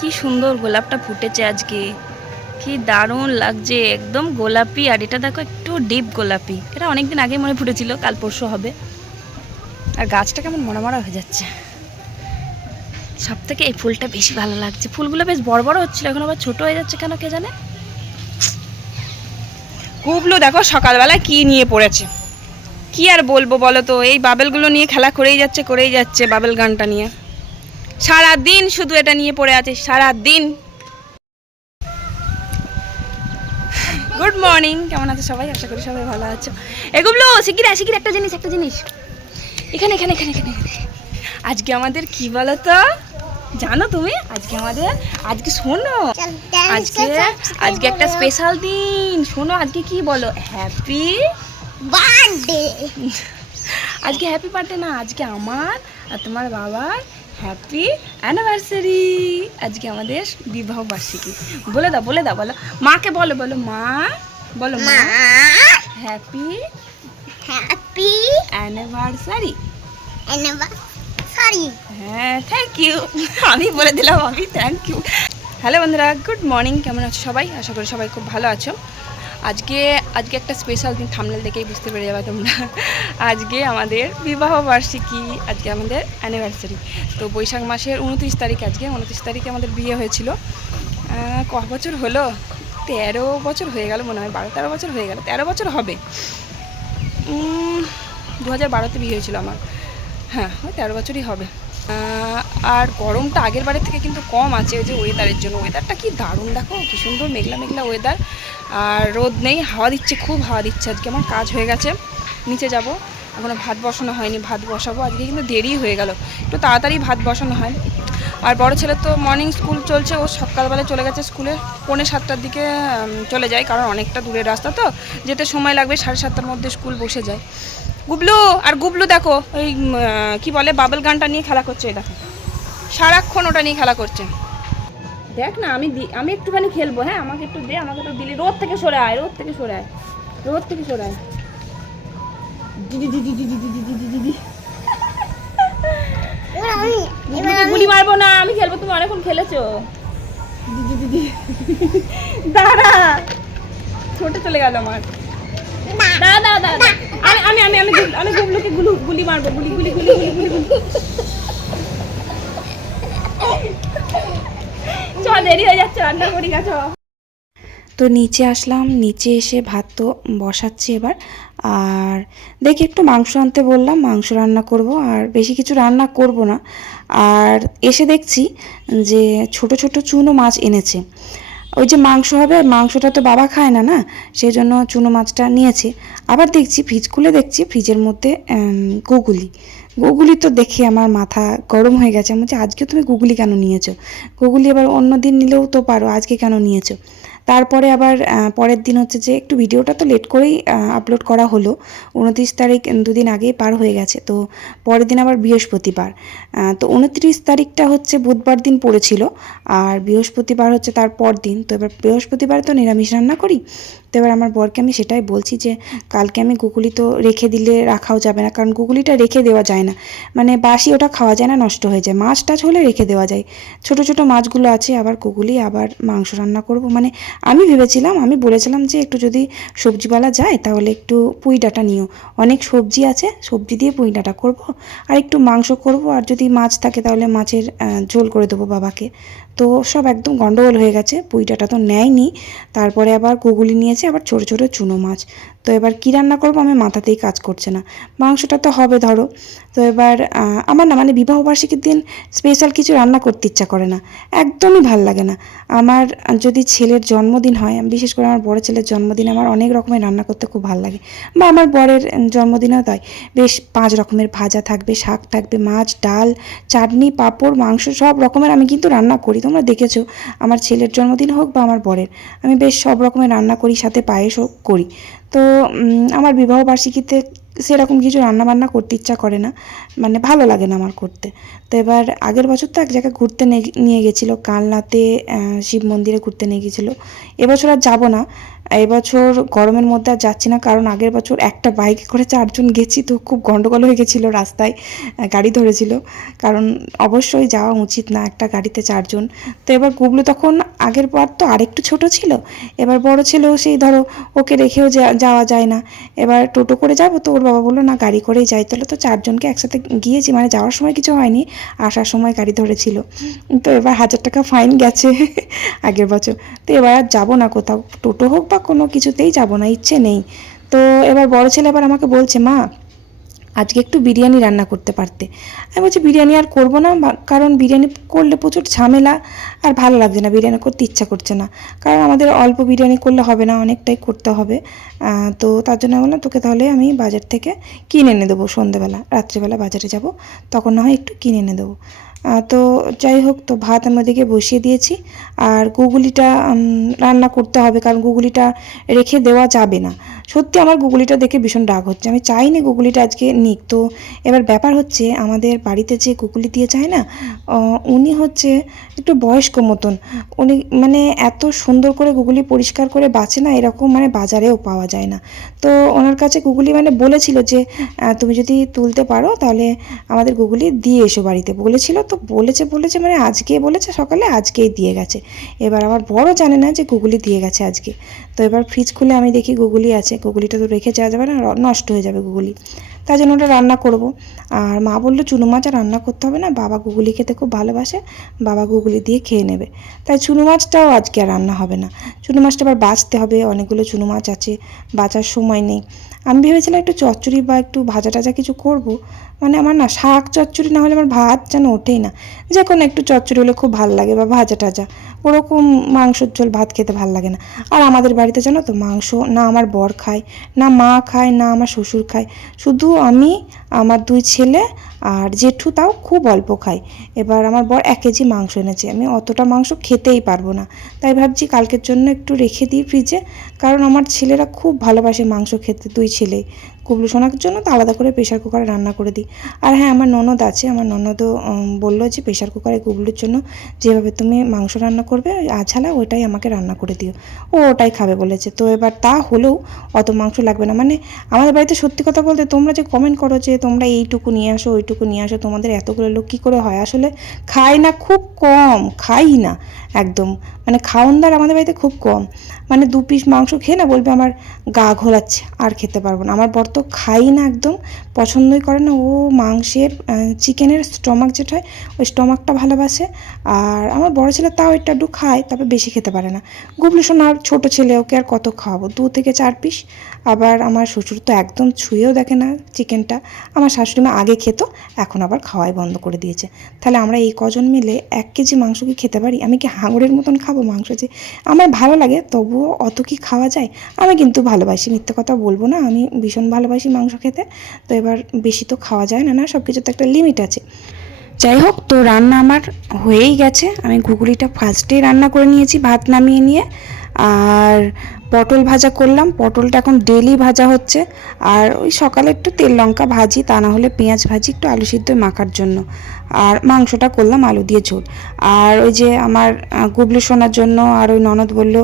কি সুন্দর গোলাপটা ফুটেছে আজকে, কি দারুণ লাগছে, একদম গোলাপি। আর এটা দেখো একটু ডিপ গোলাপি, এটা অনেকদিন আগে মনে ফুটেছিল, কাল পরশু হবে। আর গাছটা কেমন মরা মরা হয়ে যাচ্ছে। সব থেকে এই ফুলটা বেশি ভালো লাগছে, ফুলগুলো বেশ বড় বড় হচ্ছিল, এখন আবার ছোট হয়ে যাচ্ছে কেন কে জানে। কুবলু দেখো সকালবেলা কি নিয়ে পড়েছে, কি আর বলবো বলো তো, এই বাবেলগুলো নিয়ে খেলা করেই যাচ্ছে বাবেল গানটা নিয়ে। সারা দিন শুধু এটা নিয়ে পড়ে আছে, সারা দিন। গুড মর্নিং, কেমন আছো সবাই? আশা করি সবাই ভালো আছো। এগুলো শিগগির একটা জিনিস এখানে এখানে এখানে এখানে আজকে আমাদের কি বলো তো, জানো তুমি আজকে শোনো, আজকে একটা স্পেশাল দিন। শোনো আজকে কি বলো, হ্যাপি বার্থডে। আজকে হ্যাপি বার্থডে না, আজকে আমার আর তোমার বাবার হ্যাপি অ্যানিভার্সারি। আজকে আমাদের বিবাহ বার্ষিকী। বলে দাও বলো, মাকে বলো মা, বলো মা হ্যাপি অ্যানিভার্সারি। হ্যাঁ, থ্যাংক ইউ। আমি বলে দিলাম, আমি থ্যাংক ইউ। হ্যালো বন্ধুরা, গুড মর্নিং, কেমন আছো সবাই? আশা করি সবাই খুব ভালো আছো। আজকে একটা স্পেশাল দিন, থাম্বনেল দেখেই বুঝতে পেরে যাবে তোমরা। আজকে আমাদের বিবাহ বার্ষিকী, আজকে আমাদের অ্যানিভার্সারি। তো বৈশাখ মাসের 29 তারিখ, আজকে 29 তারিখে আমাদের বিয়ে হয়েছিল। ক বছর হলো? 13 বছর হয়ে গেল মনে হয়, 12-13 বছর হয়ে গেল, 13 বছর হবে। 2012-তে বিয়ে হয়েছিল আমার। হ্যাঁ, ওই 13 বছরই হবে। আর গরমটা আগের বারের থেকে কিন্তু কম আছে, ওই যে ওয়েদারের জন্য। ওয়েদারটা কি দারুণ, দেখো কি সুন্দর মেঘলা মেঘলা ওয়েদার, আর রোদ নেই, হাওয়া দিচ্ছে, খুব হাওয়া দিচ্ছে। আজকে আমার কাজ হয়ে গেছে, নিচে যাব, এখনও ভাত বসানো হয়নি, ভাত বসাবো। আজকে কিন্তু দেরি হয়ে গেল, একটু তাড়াতাড়ি ভাত বসানো হয়। আর বড় ছেলে তো মর্নিং স্কুল চলছে, ও সকালবেলা চলে গেছে স্কুলে, 6:45-7টার দিকে চলে যায়, কারণ অনেকটা দূরের রাস্তা তো, যেতে সময় লাগবে। 7:30টার মধ্যে স্কুল বসে যায়। গুবলু দেখো ওই কি বলে বাবেল গানটা নিয়ে খেলা করছে, দেখো সারাক্ষণ ওটা নিয়ে খেলা করছে। দেখ না, আমি একটুখানি খেলবো। হ্যাঁ, আমাকে একটু দে, আমাকে একটু দিলি। রোদ থেকে সরে আয় দিদি দিদি দিদি দিদি দিদি দিদি। গুলি মারবো না, আমি খেলবো, তুমি অনেকক্ষণ খেলেছো। দিদি দিদি দাঁড়া, ছোটে চলে গেল আমার। দাদা আমি আমি আমি আমি গুবলুকে গুলি মারবো, গুলি। চল, দেরি হয়ে যাচ্ছে, রান্না করি গেছো। তো নিচে আসলাম, নিচে এসে ভাত তো বসাচ্ছি এবার। আর দেখি একটু মাংস আনতে বললাম, মাংস রান্না করব, আর বেশি কিছু রান্না করব না। আর এসে দেখছি যে ছোট ছোট চুনো মাছ এনেছে, ওই যে মাংস হবে, মাংসটা তো বাবা খায় না, সেই জন্য চুনো মাছটা নিয়েছে। আবার দেখছি ফ্রিজ খুলে দেখছি ফ্রিজের মধ্যে গুগলি তো দেখে আমার মাথা গরম হয়ে গেছে। আমি বলছি, আজকে তুমি গুগলি কেন নিয়েছো? গুগলি এবার অন্য দিন নিলেও তো পারো, আজকে কেন নিয়েছো? তারপরে আবার পরের দিন হচ্ছে যে একটু ভিডিওটা তো লেট করেই আপলোড করা হলো, 29 তারিখ 2 দিন আগেই পার হয়ে গেছে। তো পরের দিন আবার বৃহস্পতিবার, তো 29 তারিখটা হচ্ছে বুধবার দিন পড়েছিল, আর বৃহস্পতিবার হচ্ছে তার পর দিন। তো এবার বৃহস্পতিবার তো নিরামিষ রান্না করি। তো এবার আমার বরকে আমি সেটাই বলছি যে কালকে আমি গুগলি তো রেখে দিলে রাখাও যাবে না, কারণ গুগলিটা রেখে দেওয়া যায় না, মানে বাসি ওটা খাওয়া যায় না, নষ্ট হয়ে যায়। মাছ টাছ হলে রেখে দেওয়া যায়, ছোট ছোট মাছগুলো আছে। আবার গুগলি, আবার মাংস রান্না করব, মানে আমি বলেছিলাম যে একটু যদি সবজিওয়ালা যায় তাহলে একটু পুঁই ডাঁটা নিও, অনেক সবজি আছে, সবজি দিয়ে পুঁই ডাঁটা করবো, আর একটু মাংস করব, আর যদি মাছ থাকে তাহলে মাছের ঝোল করে দেবো বাবাকে। তো সব একদম গন্ডগোল হয়ে গেছে, পুঁই ডাঁটা তো নেয়নি, তারপরে আবার গুগলি নিয়েছে, আবার ছোটো ছোটো চুনো মাছ। তো এবার কী রান্না করবো আমি মাথাতেই কাজ করছে না, মাংসটা তো হবে ধরো। তো এবার আমার না, মানে বিবাহবার্ষিকীর দিন স্পেশাল কিছু রান্না করতে ইচ্ছা করে না, একদমই ভাল লাগে না। আমার যদি ছেলের জন্মদিন হয়, বিশেষ করে আমার বড় ছেলের জন্মদিনে আমার অনেক রকমের রান্না করতে খুব ভালো লাগে, বা আমার বরের জন্মদিনেও তাই। বেশ 5 রকমের ভাজা থাকবে, শাক থাকবে, মাছ, ডাল, চাটনি, পাঁপড়, মাংস, সব রকমের আমি কিন্তু রান্না করি। তোমরা দেখেছো আমার ছেলের জন্মদিন হোক বা আমার বরের, আমি বেশ সব রকমের রান্না করি, সাথে পায়েসও করি। তো আমার বিবাহবার্ষিকীতে সেরকম কিছু রান্নাবান্না করতে ইচ্ছা করে না, মানে ভালো লাগে না আমার করতে। তো এবার আগের বছর তো এক জায়গায় ঘুরতে নিয়ে গেছিলো, কালনাতে শিব মন্দিরে ঘুরতে নিয়ে গেছিলো। এবছর আর যাবো না, এবছর গরমের মধ্যে আর যাচ্ছি না, কারণ আগের বছর একটা বাইকে করে 4 জন গেছি, তো খুব গন্ডগোল হয়ে গেছিলো রাস্তায়, গাড়ি ধরেছিল। কারণ অবশ্যই যাওয়া উচিত না একটা গাড়িতে 4 জন। তো এবার গুবলু তখন আগের বার তো আরেকটু ছোট ছিল, এবার বড় ছেলেও সেই ধরো ওকে রেখেও যাওয়া যায় না। এবার টোটো করে যাবো, তো ওর বাবা বললো না গাড়ি করেই যাই। তাহলে তো 4 জনকে একসাথে গিয়েছি, মানে যাওয়ার সময় কিছু হয়নি, আসার সময় গাড়ি ধরেছিল। তো এবার 1000 টাকা ফাইন গেছে আগের বছর। তো এবার আর যাবো না কোথাও, টোটো হোক বা কোনো কিছুতেই যাব না, ইচ্ছে নেই। তো এবার বড় ছেলে এবার আমাকে বলছে, মা আজকে একটু বিরিয়ানি রান্না করতে পারতে। আমি বলছি বিরিয়ানি আর করবো না, কারণ বিরিয়ানি করলে প্রচুর ঝামেলা, আর ভালো লাগছে না, বিরিয়ানি করতে ইচ্ছা করছে না। কারণ আমাদের অল্প বিরিয়ানি করলে হবে না, অনেকটাই করতে হবে। তো তার জন্য বললাম তোকে তাহলে আমি বাজার থেকে কিনে এনে দেবো, সন্ধ্যেবেলা রাত্রিবেলা বাজারে যাব, তখন না হয় একটু কিনে এনে দেবো। তো যাই হোক, তো ভাত আমি ওদিকে বসিয়ে দিয়েছি, আর গুগলিটা রান্না করতে হবে, কারণ গুগলিটা রেখে দেওয়া যাবে না। সত্যি আমার গুগলিটা দেখে ভীষণ রাগ হচ্ছে, আমি চাইনি গুগলিটা আজকে নিক। তো এবার ব্যাপার হচ্ছে, আমাদের বাড়িতে যে গুগলি দিয়ে যায় না, উনি হচ্ছে একটু বয়স্ক মতন, উনি মানে এত সুন্দর করে গুগলি পরিষ্কার করে বাঁচে না, এরকম মানে বাজারেও পাওয়া যায় না। তো ওনার কাছে গুগলি মানে বলেছিল যে তুমি যদি তুলতে পারো তাহলে আমাদের গুগলি দিয়ে এসো বাড়িতে, বলেছিল। তো বলেছে মানে আজকে বলেছে, সকালে আজকেই দিয়ে গেছে। এবার আমার বড় জানে না যে গুগলি দিয়ে গেছে আজকে। তো এবার ফ্রিজ খুলে আমি দেখি গুগলি আছে, গুগলিটা তো রেখে যাওয়া যাবে না, নষ্ট হয়ে যাবে গুগলি, তাই জন্য ওটা রান্না করব। আর মা বললো চুনো মাছ আর রান্না করতে হবে না, বাবা গুগলি খেতে খুব ভালোবাসে, বাবা গুগলি দিয়ে খেয়ে নেবে। তাই চুনো মাছটাও আজকে আর রান্না হবে না, চুনো মাছটা আবার বাছতে হবে, অনেকগুলো চুনো মাছ আছে, বাঁচার সময় নেই। আমি ভেবেছিলাম একটু চচ্চড়ি বা একটু ভাজা টাজা কিছু করব, মানে আমার না শাক চচ্চড়ি না হলে আমার ভাত যেন ওঠেই না, যে কোনো একটু চচ্চড়ি হলে খুব ভালো লাগে, বা ভাজা টাজা, ওরকম মাংসর ঝোল ভাত খেতে ভালো লাগে না। আর আমাদের বাড়িতে জানো তো মাংস না আমার বর খায়, না মা খায়, না আমার শ্বশুর খায়, শুধু আমি, আমার 2 ছেলে আর জেঠু, তাও খুব অল্প খায়। এবার আমার বর 1 কেজি মাংস এনেছে, আমি অতটা মাংস খেতেই পারবো না, তাই ভাবছি কালকের জন্য একটু রেখে দিই ফ্রিজে, কারণ আমার ছেলেরা খুব ভালোবাসে মাংস খেতে, 2 ছেলেই। কুবলু সোনার জন্য তো আলাদা করে প্রেশার কুকারে রান্না করে দিই। আর হ্যাঁ, আমার ননদ আছে, আমার ননদও বললো যে প্রেশার কুকারে কুবলুর জন্য যেভাবে তুমি মাংস রান্না করবে আঝালা, ওইটাই আমাকে রান্না করে দিও, ও ওটাই খাবে বলেছে। তো এবার তা হলেও অত মাংস লাগবে না, মানে আমাদের বাড়িতে সত্যি কথা বলতে, তোমরা যে কমেন্ট করো যে তোমরা এইটুকু নিয়ে আসো ওইটুকু নিয়ে আসো, তোমাদের এতগুলো লোক কী করে হয়, আসলে খাই না, খুব কম খাই না একদম, মানে খাওনদার আমাদের বাড়িতে খুব কম, মানে 2 পিস মাংস খেয়ে না বলবে আমার গা ঘোলাচ্ছে, আর খেতে পারবো না। আমার বর তো খাই না, একদম পছন্দই করে না, ও মাংসের চিকেনের স্টমাক যেটা হয় ওই স্টমাকটা ভালোবাসে। আর আমার বড় ছেলে তাও একটু খায়, তবে বেশি খেতে পারে না। গুবলু সোনার ছোটো ছেলে, ওকে আর কত খাওয়াবো, 2 থেকে 4 পিস। আবার আমার শ্বশুর তো একদম ছুঁয়েও দেখে না চিকেনটা, আমার শাশুড়িমা আগে খেত, এখন আবার খাওয়াই বন্ধ করে দিয়েছে। তাহলে আমরা এই কজন মিলে 1 কেজি মাংস কি খেতে পারি? আমি কি হাঙরের মতন খাবো মাংস? যে আমার ভালো লাগে, তবুও অত কি খাওয়া যায়? আমি কিন্তু ভালোবাসি, মিথ্যে কথা বলবো না, আমি ভীষণ ভালোবাসি মাংস খেতে। তো এবার বেশি তো খাওয়া যায় না, না সব কিছুতে একটা লিমিট আছে। যাই হোক, তো রান্না আমার হয়েই গেছে, আমি ঘুগনিটা ফার্স্টেই রান্না করে নিয়েছি ভাত নামিয়ে নিয়ে। আর পটল ভাজা করলাম, পটলটা এখন ডেলি ভাজা হচ্ছে। আর ওই সকালে একটু তেল লঙ্কা ভাজি, তা না হলে পেঁয়াজ ভাজি একটু আলু সিদ্ধ মাখার জন্য। আর মাংসটা করলাম আলু দিয়ে ঝোল। আর ওই যে আমার গুবলু সোনার জন্য আর ওই ননদ বললো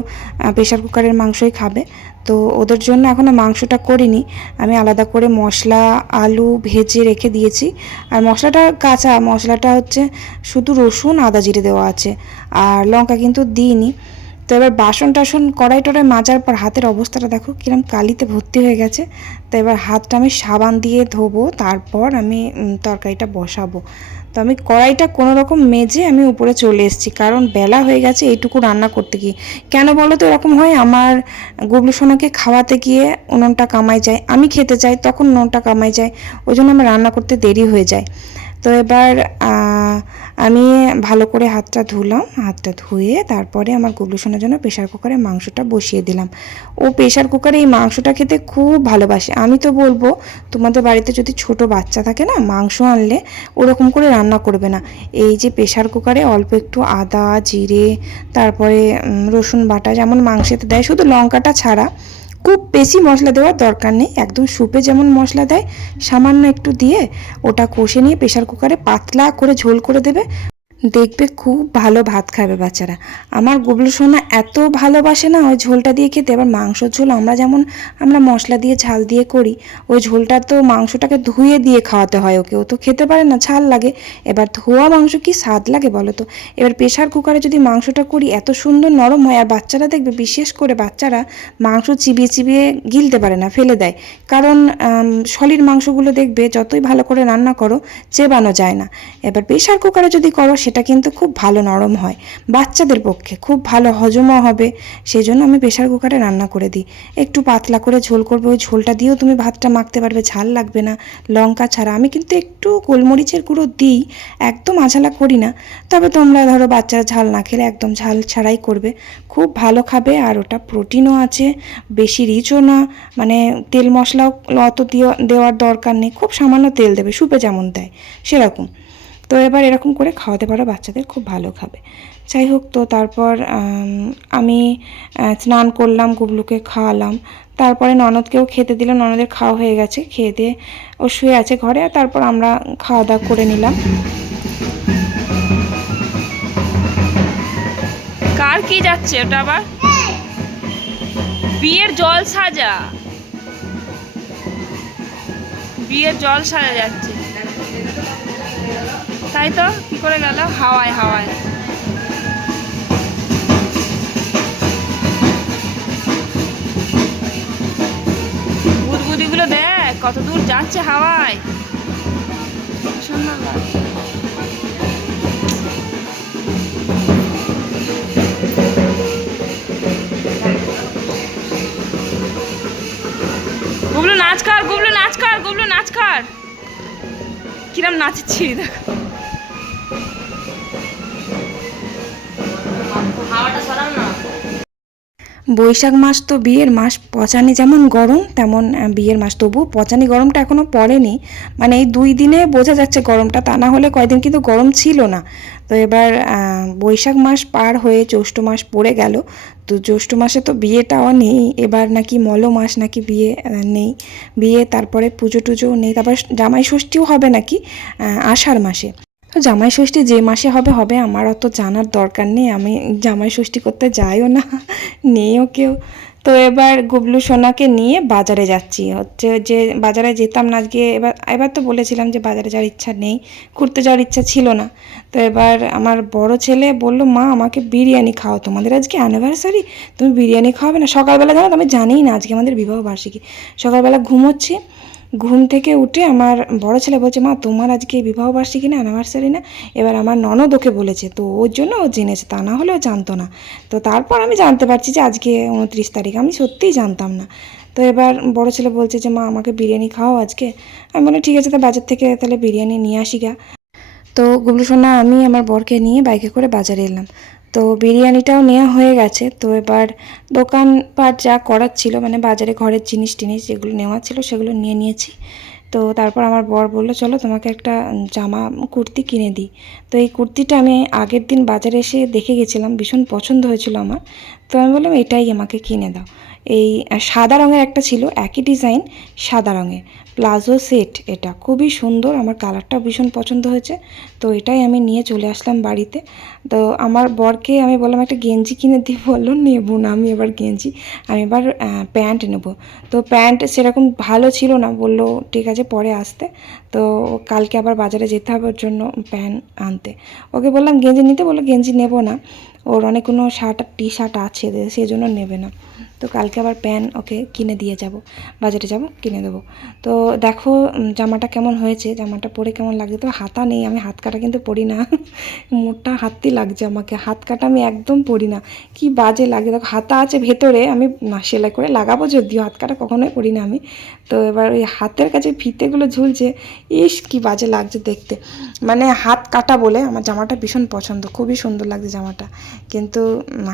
প্রেশার কুকারের মাংসই খাবে, তো ওদের জন্য এখনও মাংসটা করিনি, আমি আলাদা করে মশলা আলু ভেজে রেখে দিয়েছি। আর মশলাটা কাঁচা, মশলাটা হচ্ছে শুধু রসুন আদা জিরে দেওয়া আছে, আর লঙ্কা কিন্তু দিইনি। তো এবার বাসন টাসন কড়াই টড়াই মাজার পর হাতের অবস্থাটা দেখো কিরম কালিতে ভর্তি হয়ে গেছে। তো এবার হাতটা আমি সাবান দিয়ে ধোবো, তারপর আমি তরকারিটা বসাবো। তো আমি কড়াইটা কোনো রকম মেজে আমি উপরে চলে এসেছি, কারণ বেলা হয়ে গেছে এইটুকু রান্না করতে গিয়ে। কেন বলো তো এরকম হয়? আমার গুবলু সোনাকে খাওয়াতে গিয়ে উনুনটা কামাই যায়, আমি খেতে চাই তখন উনুনটা কামাই যায়, ওই জন্য আমার রান্না করতে দেরি হয়ে যায়। তো এবার আমি ভালো করে হাতটা ধুলাম, হাতটা ধুয়ে তারপরে আমার গুবলু সোনার জন্য প্রেশার কুকারে মাংসটা বসিয়ে দিলাম। ও প্রেশার কুকারে এই মাংসটা খেতে খুব ভালোবাসে। আমি তো বলবো তোমাদের বাড়িতে যদি ছোট বাচ্চা থাকে না, মাংস আনলে ওরকম করে রান্না করবে না, এই যে প্রেশার কুকারে অল্প একটু আদা জিরে তারপরে রসুন বাটা যেমন মাংসেতে দেয়, শুধু লঙ্কাটা ছাড়া, খুব বেশি মশলা দেওয়ার দরকার নেই, একদম স্যুপে যেমন মশলা দেয় সামান্য একটু দিয়ে ওটা কষে নিয়ে প্রেশার কুকারে পাতলা করে ঝোল করে দেবে, দেখবে খুব ভালো ভাত খাবে বাচ্চারা। আমার গুবলু সোনা এত ভালোবাসে না ওই ঝোলটা দিয়ে খেতে। এবার মাংসর ঝোল আমরা মশলা দিয়ে ঝাল দিয়ে করি, ওই ঝোলটা তো মাংসটাকে ধুয়ে দিয়ে খাওয়াতে হয় ওকে, ও তো খেতে পারে না, ঝাল লাগে। এবার ধোয়া মাংস কি স্বাদ লাগে বলো তো। এবার প্রেশার কুকারে যদি মাংসটা করি এত সুন্দর নরম হয়। আর বাচ্চারা দেখবে, বিশেষ করে বাচ্চারা মাংস চিবিয়ে চিবিয়ে গিলতে পারে না, ফেলে দেয়। কারণ সলিড মাংসগুলো দেখবে যতই ভালো করে রান্না করো চেবানো যায় না। এবার প্রেশার কুকারে যদি করো সেটা কিন্তু খুব ভালো নরম হয়, বাচ্চাদের পক্ষে খুব ভালো হজমও হবে। সেই জন্য আমি প্রেশার কুকারে রান্না করে দিই। একটু পাতলা করে ঝোল করবে, ওই ঝোলটা দিয়েও তুমি ভাতটা মাখতে পারবে, ঝাল লাগবে না লঙ্কা ছাড়া। আমি কিন্তু একটু গোলমরিচের গুঁড়ো দিই, একদম আঝালা করি না। তবে তোমরা ধরো বাচ্চারা ঝাল না খেলে একদম ঝাল ছাড়াই করবে, খুব ভালো খাবে। আর ওটা প্রোটিনও আছে, বেশি রিচও না, মানে তেল মশলাও অত দেওয়ার দরকার নেই, খুব সামান্য তেল দেবে, সুপে যেমন দেয় সেরকম। তো এবার এরকম করে খাওয়াতে পারো, বাচ্চাদের খুব ভালো খাবে। যাই হোক, তো তারপর আমি স্নান করলাম, গুবলুকে খাওয়ালাম, তারপরে ননদকেও খেতে দিলাম। ননদের খাওয়া হয়ে গেছে, খেয়ে দিয়ে ও শুয়ে আছে ঘরে। আর তারপর আমরা খাওয়া দাওয়া করে নিলাম। কার কি যাচ্ছে ওটা আবার? বিয়ের জল সাজা, বিয়ের জল সাজা যাচ্ছে, তাই তো। কি করে গেল? হাওয়ায় হাওয়ায়। বুদবুদিগুলো দেখ কত দূর যাচ্ছে হাওয়ায়, সুন্দর লাগছে। গুবলু নাচ কর, গুবলু নাচ কর, গুবলু নাচ কর। কিরম নাচছি দেখো। হাওয়াটা সরাও না। বৈশাখ মাস তো বিয়ের মাস, পচানি যেমন গরম তেমন বিয়ের মাস, তবু পচানি গরমটা এখনও পড়েনি। মানে এই 2 দিনে বোঝা যাচ্ছে গরমটা, তা না হলে কয়েকদিন কিন্তু গরম ছিল না। তো এবার বৈশাখ মাস পার হয়ে জ্যৈষ্ঠ মাস পড়ে গেল। তো জ্যৈষ্ঠ মাসে তো বিয়েটাও নেই, এবার নাকি মল মাস, নাকি বিয়ে নেই, বিয়ে তারপরে পুজো টুজোও নেই, তারপর জামাই ষষ্ঠীও হবে নাকি আষাঢ় মাসে। তো জামাই ষষ্ঠী যে মাসে হবে হবে, আমার অত জানার দরকার নেই, আমি জামাই ষষ্ঠী করতে যাইও না, নেইও কেউ। তো এবার গুবলু সোনাকে নিয়ে বাজারে যাচ্ছি, হচ্ছে যে বাজারে যেতাম না আজকে। এবার এবার তো বলেছিলাম যে বাজারে যাওয়ার ইচ্ছা নেই, ঘুরতে যাওয়ার ইচ্ছা ছিল না। তো এবার আমার বড় ছেলে বলল, মা আমাকে বিরিয়ানি খাও, তোমাদের আজকে অ্যানিভার্সারি, তুমি বিরিয়ানি খাওয়াবে না? সকালবেলা জানো তো আমি জানিই না আজকে আমাদের বিবাহ বার্ষিকী। সকালবেলা ঘুমোচ্ছি, ঘুম থেকে উঠে আমার বড় ছেলে বলছে, মা তোমার আজকে বিবাহবার্ষিকী না, অ্যানিভার্সারি না? এবার আমার ননদ ওকে বলেছে, তো ওর জন্য ও জেনেছে, তা না হলেও জানতো না। তো তারপর আমি জানতে পারছি যে আজকে 29 তারিখ, আমি সত্যিই জানতাম না। তো এবার বড় ছেলে বলছে যে, মা আমাকে বিরিয়ানি খাও আজকে। আমি বলি ঠিক আছে, তা বাজার থেকে তাহলে বিরিয়ানি নিয়ে আসি গা। তো গুবলু সোনা আমি আমার বরকে নিয়ে বাইকে করে বাজারে এলাম। তো বিরিয়ানিটাও নেওয়া হয়ে গেছে। তো এবার দোকানপাট যা করার ছিল, মানে বাজারে ঘরের জিনিস টিনিস যেগুলো নেওয়া ছিল সেগুলো নিয়ে নিয়েছি। তো তারপর আমার বর বললো, চলো তোমাকে একটা জামা কুর্তি কিনে দিই। তো এই কুর্তিটা আমি আগের দিন বাজারে এসে দেখে গেছিলাম, ভীষণ পছন্দ হয়েছিল আমার। তো আমি বললাম এটাই আমাকে কিনে দাও। এই সাদা রঙের একটা ছিল, একই ডিজাইন, সাদা রঙের প্লাজো সেট, এটা খুবই সুন্দর, আমার কালারটাও ভীষণ পছন্দ হয়েছে। তো এটাই আমি নিয়ে চলে আসলাম বাড়িতে। তো আমার বরকে আমি বললাম একটা গেঞ্জি কিনে দিই, বললো নেবো না আমি এবার গেঞ্জি, আমি এবার প্যান্ট নেবো। তো প্যান্ট সেরকম ভালো ছিল না, বললো ঠিক আছে পরে আসতে। তো কালকে আবার বাজারে যেতে হবে ওর জন্য প্যান্ট আনতে। ওকে বললাম গেঞ্জি নিতে, বললো গেঞ্জি নেবো না, ওর অনেকগুলো শার্ট আর টি শার্ট আছে, সেই জন্য নেবে না। তো কালকে আবার প্যান্ট ওকে কিনে দিয়ে যাব, বাজারে যাব কিনে দেবো। তো দেখো জামাটা কেমন হয়েছে, জামাটা পরে কেমন লাগছে। তো হাতা নেই, আমি হাত কাটা কিন্তু পরি না, মোটা হাতই লাগছে আমাকে, হাত কাটা আমি একদম পরি না, কি বাজে লাগে। দেখো হাতা আছে ভেতরে, আমি সেলাই করে লাগাবো যদিও, হাত কাটা কখনোই পরি না আমি। তো এবার ওই হাতের কাছে ফিতেগুলো ঝুলছে, ইস কি বাজে লাগছে দেখতে। মানে হাত কাটা বলে আমার জামাটা ভীষণ পছন্দ, খুবই সুন্দর লাগছে জামাটা, কিন্তু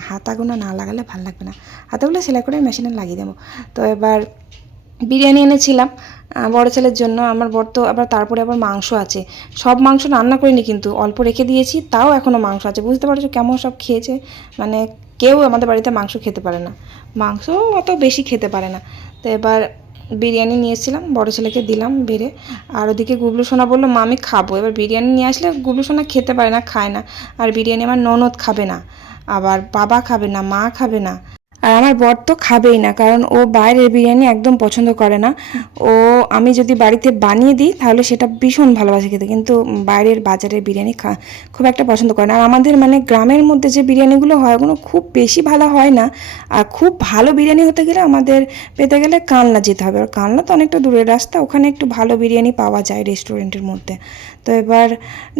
হাতাগুলো না লাগালে ভালো লাগবে না। হাতাগুলো সেলাই করে মেশিনে লাগিয়ে দেবো। তো এবার বিরিয়ানি এনেছিলাম বড় ছেলের জন্য, আমার বর তো আবার তারপরে আবার মাংস আছে, সব মাংস রান্না করিনি কিন্তু অল্প রেখে দিয়েছি, তাও এখনও মাংস আছে। বুঝতে পারছো কেমন সব খেয়েছে, মানে কেউ আমাদের বাড়িতে মাংস খেতে পারে না, মাংস অত বেশি খেতে পারে না। তো এবার বিরিয়ানি নিয়েছিলাম, বড় ছেলেকে দিলাম বেড়ে। আর ওদিকে গুবলু সোনা বললো মা আমি খাবো। এবার বিরিয়ানি নিয়ে আসলে গুবলু সোনা খেতে পারে না, খায় না। আর বিরিয়ানি আমার ননদ খাবে না, আবার বাবা খাবে না, মা খাবে না, আর আমার বর তো খাবেই না, কারণ ও বাইরের বিরিয়ানি একদম পছন্দ করে না। ও আমি যদি বাড়িতে বানিয়ে দিই তাহলে সেটা ভীষণ ভালোবাসে খেতে, কিন্তু বাইরের বাজারের বিরিয়ানি খুব একটা পছন্দ করে না। আর আমাদের মানে গ্রামের মধ্যে যে বিরিয়ানিগুলো হয় ওগুলো খুব বেশি ভালো হয় না। আর খুব ভালো বিরিয়ানি হতে গেলে আমাদের পেতে গেলে কালনা যেতে হবে, আর কালনা তো অনেকটা দূরের রাস্তা, ওখানে একটু ভালো বিরিয়ানি পাওয়া যায় রেস্টুরেন্টের মধ্যে। তো এবার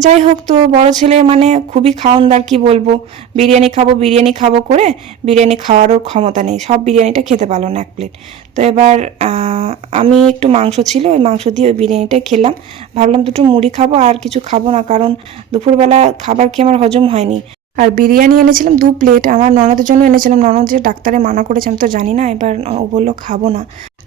যাই হোক, তো বড় ছেলে মানে খুবই খাওনদার, কি বলবো, বিরিয়ানি খাবো করে বিরিয়ানি খাওয়ারও ক্ষমতা নেই, সব বিরিয়ানিটা খেতে পারলো না এক প্লেট। তো এবার আমি একটু মাংস ছিল, ওই মাংস দিয়ে ওই বিরিয়ানিটাই খেলাম। ভাবলাম দুটো মুড়ি খাবো, আর কিছু খাবো না, কারণ দুপুরবেলা খাবার খেয়ে আমার হজম হয়নি। আর বিরিয়ানি এনেছিলাম 2 প্লেট, আমার ননদের জন্য এনেছিলাম, ননদ যে ডাক্তারে মানা করেছে আমি তো জানি না, এবার ও বললো খাবো না।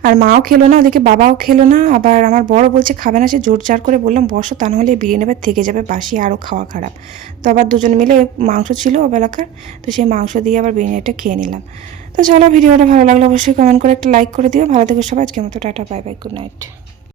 আর মাও খেলো না, ওদিকে বাবাও খেলো না, আবার আমার বড় বলছে খাবে না, সে জোর জার করে বললাম বসো, তা নাহলে বিরিয়ানি এবার থেকে যাবে বাসি, আরও খাওয়া খারাপ। তো আবার দুজন মিলে মাংস ছিল ওবেলাকার, তো সেই মাংস দিয়ে আবার বিরিয়ানিটা খেয়ে নিলাম। তো চলো, ভিডিওটা ভালো লাগলে অবশ্যই কমেন্ট করে একটা লাইক করে দিও। ভালো থেকো সবাই, আজকের মতো tata, bye bye, good night.